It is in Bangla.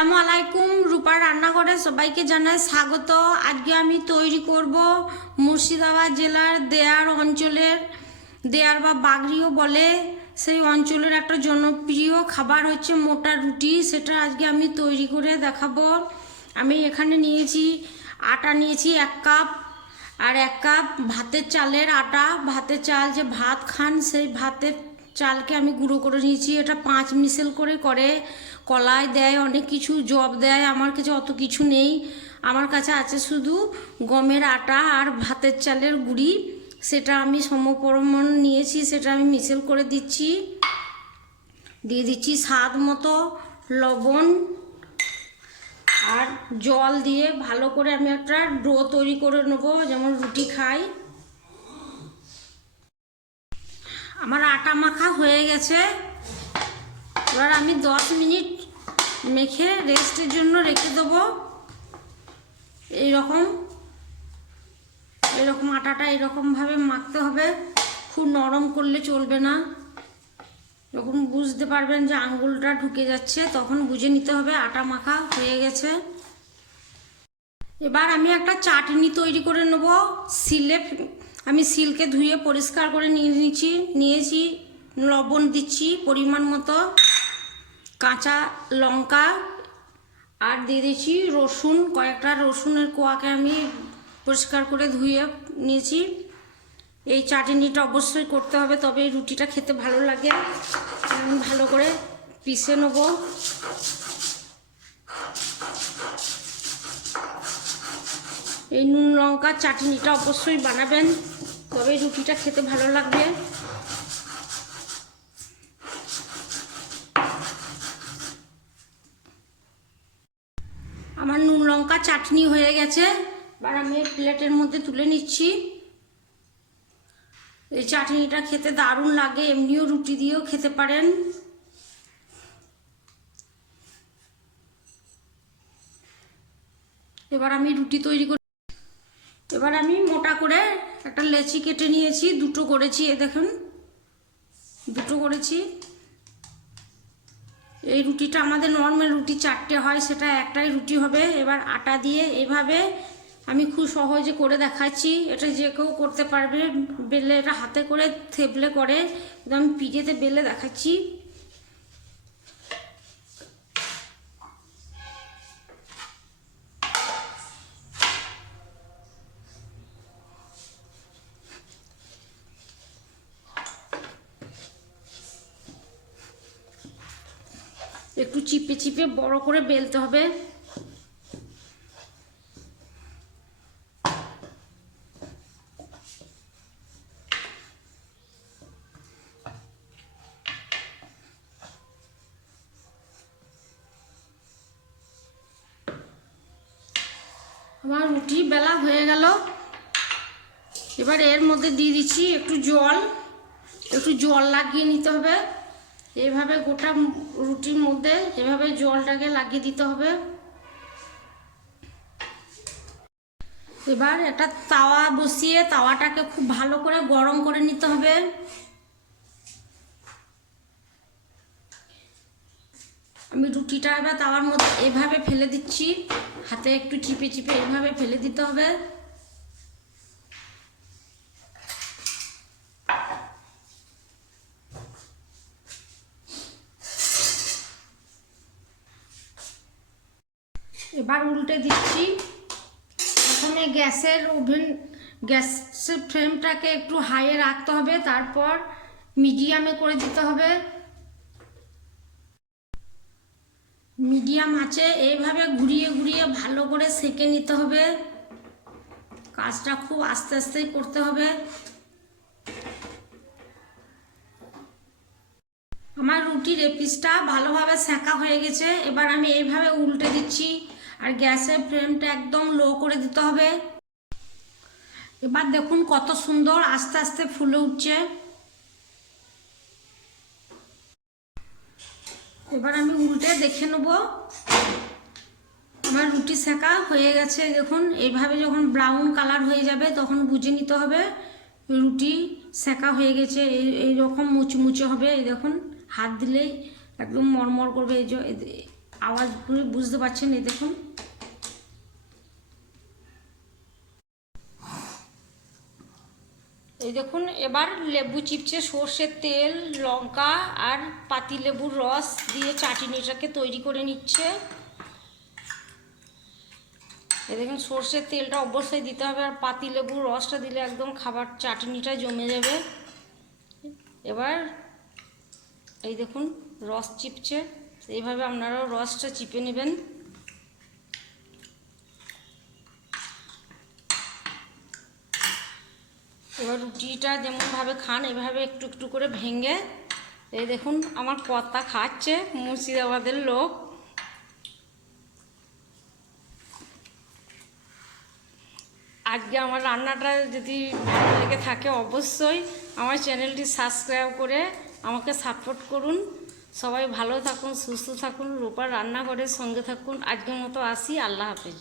আসসালামু আলাইকুম। রূপার রান্নাঘরে সবাইকে জানাই স্বাগত। আজকে আমি তৈরি করব মুর্শিদাবাদ জেলার দেয়ার অঞ্চলের, দেয়ার বা বাগড়িও বলে সেই অঞ্চলের একটা জনপ্রিয় খাবার হচ্ছে মোটা রুটি। সেটা আজকে আমি তৈরি করে দেখাবো। আমি এখানে নিয়েছি আটা, নিয়েছি 1 কাপ, আর 1 কাপ ভাতের চালের আটা। ভাতের চাল যে ভাত খান সেই ভাতের চালকে আমি গুঁড়ো করে নিয়েছি। এটা 5 মিশেল করে কলাই দেয়, অনেক কিছু জব দেয়। আমার কাছে অত কিছু নেই, আমার কাছে আছে শুধু গমের আটা আর ভাতের চালের গুঁড়ি। সেটা আমি সমপরিমাণ নিয়েছি, সেটা আমি মিশেল করে দিচ্ছি। দিয়ে দিচ্ছি স্বাদ মতো লবণ, আর জল দিয়ে ভালো করে আমি একটা ডো তৈরি করে নেব, যেমন রুটি খাই। আমার আটা মাখা হয়ে গেছে। এবার আমি 10 মিনিট মেখে রেস্টের জন্য রেখে দেবো। এরকম আটাটা এরকমভাবে মাখতে হবে, খুব নরম করলে চলবে না। যখন বুঝতে পারবেন যে আঙ্গুলটা ঢুকে যাচ্ছে তখন বুঝে নিতে হবে আটা মাখা হয়ে গেছে। এবার আমি একটা চাটনি তৈরি করে নেব। আমি শিলকে ধুয়ে পরিষ্কার করে নিয়েছি। লবণ দিচ্ছি পরিমাণ মতো, কাঁচা লঙ্কা, আর দিয়ে দিচ্ছি রসুন। কয়েকটা রসুনের কোয়াকে আমি পরিষ্কার করে ধুয়ে নিয়েছি। এই চাটনিটা অবশ্যই করতে হবে, তবে এই রুটিটা খেতে ভালো লাগে। আমি ভালো করে পিষে নেব। এই নুন লঙ্কার চাটনিটা অবশ্যই বানাবেন, তবে রুটিটা খেতে ভালো লাগবে। আমার নুন লঙ্কা চাটনি হয়ে গেছে। এবার আমি প্লেটের মধ্যে তুলে নিচ্ছি। এই চাটনিটা খেতে দারুণ লাগে, এমনিও রুটি দিয়েও খেতে পারেন। এবার আমি রুটি তৈরি করি। এবার আমি মোটা করে একটা লেচি কেটে নিয়েছি, 2টো করেছি। এ দেখুন 2টো করেছি। এই রুটিটা আমাদের নর্মাল রুটি 4টে হয়, সেটা একটাই রুটি হবে। এবার আটা দিয়ে এভাবে আমি খুব সহজে করে দেখাচ্ছি। এটা যে কেউ করতে পারবে। বেলে, এটা হাতে করে থেবলে করে, আমি পিঠেতে বেলে দেখাচ্ছি। একটু চিপে চিপে বড় করে বেলতে হবে। আমার রুটি বেলা হয়ে গেল। এবার এর মধ্যে দিয়ে দিচ্ছি একটু জল লাগিয়ে নিতে হবে। এইভাবে গোটা রুটির মধ্যে এভাবে জলটাকে লাগিয়ে দিতে হবে। এবার একটা তাওয়া বসিয়ে তাওয়াটাকে খুব ভালো করে গরম করে নিতে হবে। আমি রুটিটা এবার তাওয়ার মধ্যে এভাবে ফেলে দিচ্ছি, হাতে একটু চিপে চিপে এভাবে ফেলে দিতে হবে। এবার উল্টে দিচ্ছি। প্রথমে গ্যাসের ফ্লেমটাকে একটু হাইয়ে রাখতে হবে, তারপর মিডিয়ামে করে দিতে হবে। মিডিয়াম আঁচে এইভাবে ঘুরিয়ে ঘুরিয়ে ভালো করে সেঁকে নিতে হবে। কাজটা খুব আস্তে আস্তেই করতে হবে। আমার রুটির এপিসটা ভালোভাবে সেঁকা হয়ে গেছে। এবার আমি এইভাবে উল্টে দিচ্ছি, আর গ্যাসের ফ্লেমটা একদম লো করে দিতে হবে। এবার দেখুন কত সুন্দর আস্তে আস্তে ফুলে উঠছে। এবার আমি উল্টে দেখে নেব। আমার রুটি সেঁকা হয়ে গেছে। দেখুন এইভাবে যখন ব্রাউন কালার হয়ে যাবে তখন বুঝে নিতে হবে রুটি সেঁকা হয়ে গেছে। এইরকম মুচমুচে হবে। এই দেখুন হাত দিলেই একদম মরমর করবে। এই যে আওয়াজ বুঝতে পারছেন, এই দেখুন। এই দেখুন এবার লেবু চিপছে, সর্ষের তেল, লঙ্কা আর পাতিলেবুর রস দিয়ে চাটনিটাকে তৈরি করে নিচ্ছে। এই দেখুন সর্ষের তেলটা অবশ্যই দিতে হবে, আর পাতিলেবুর রসটা দিলে একদম খাবার চাটনিটা জমে যাবে। এবার এই দেখুন রস চিপছে, এইভাবে আপনারাও রসটা চিপে নেবেন। এবার রুটিটা যেমনভাবে খান এভাবে একটু একটু করে ভেঙে, এই দেখুন আমার কর্তা খাচ্ছে, মুর্শিদাবাদের লোক। আজকে আমার রান্নাটা যদি ভালো লেগে থাকে অবশ্যই আমার চ্যানেলটি সাবস্ক্রাইব করে আমাকে সাপোর্ট করুন। সবাই ভালো থাকুন, সুস্থ থাকুন, রূপার রান্নাঘরের সঙ্গে থাকুন। আজকের মতো আসি, আল্লাহ হাফেজ।